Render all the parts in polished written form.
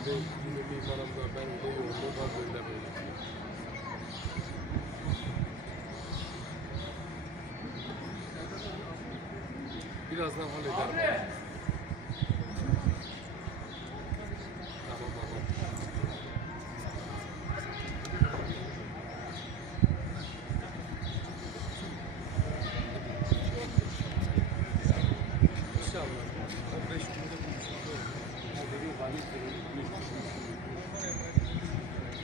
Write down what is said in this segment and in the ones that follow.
Normalde yine bir imanımda ben de yoğunluğu var böyle böyle. Birazdan hallederim. Tamam tamam. İnşallah. 15 günde buluşuruz.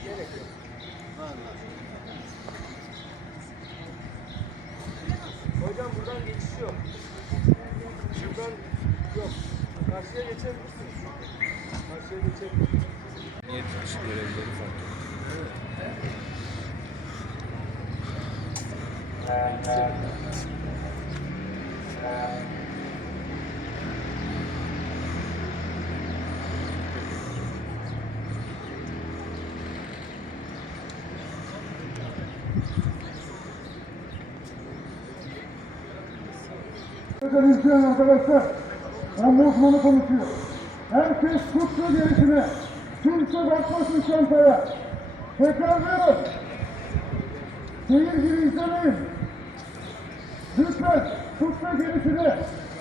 Gerek yok. Hocam buradan geçiş yok. Şuradan yok. Karşıya geçebilirsiniz. Karşıya geçebilirsiniz. Niye çıkış görevleri farklı? İzleyen arkadaşlar, ombudsmanı konuşuyor. Herkes tuttu gerisine, kimse bakmasın çantaya. Tekrarlıyorum. Şehir gibi izlemeyin. Lütfen tuttu gerisine,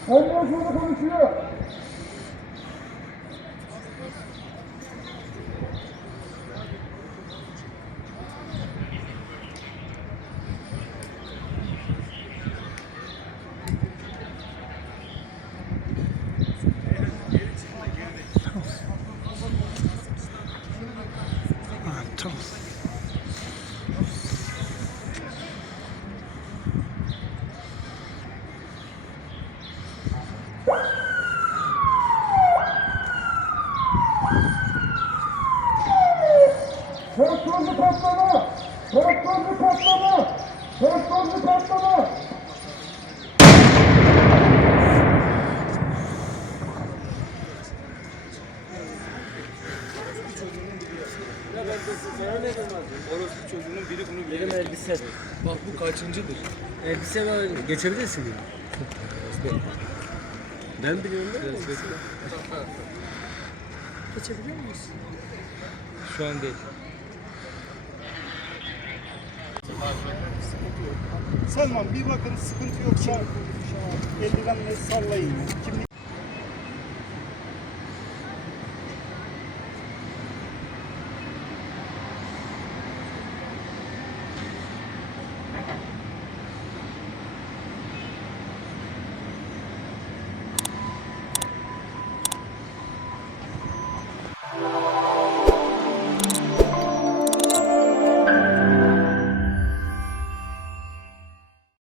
ombudsmanı konuşuyor. Tamam. Traktörlü patlama! Traktörlü patlama! Traktörlü patlama! Orospu çocuğunun biri bunu Benim elbise. Bak bu kaçıncıdır? Elbise var. Geçebilirsin ya. Ben biliyorum da. Geçebiliyor muyuz? Şu an değil. Selman bir bakın sıkıntı yoksa eldivenle sallayın. Kimlik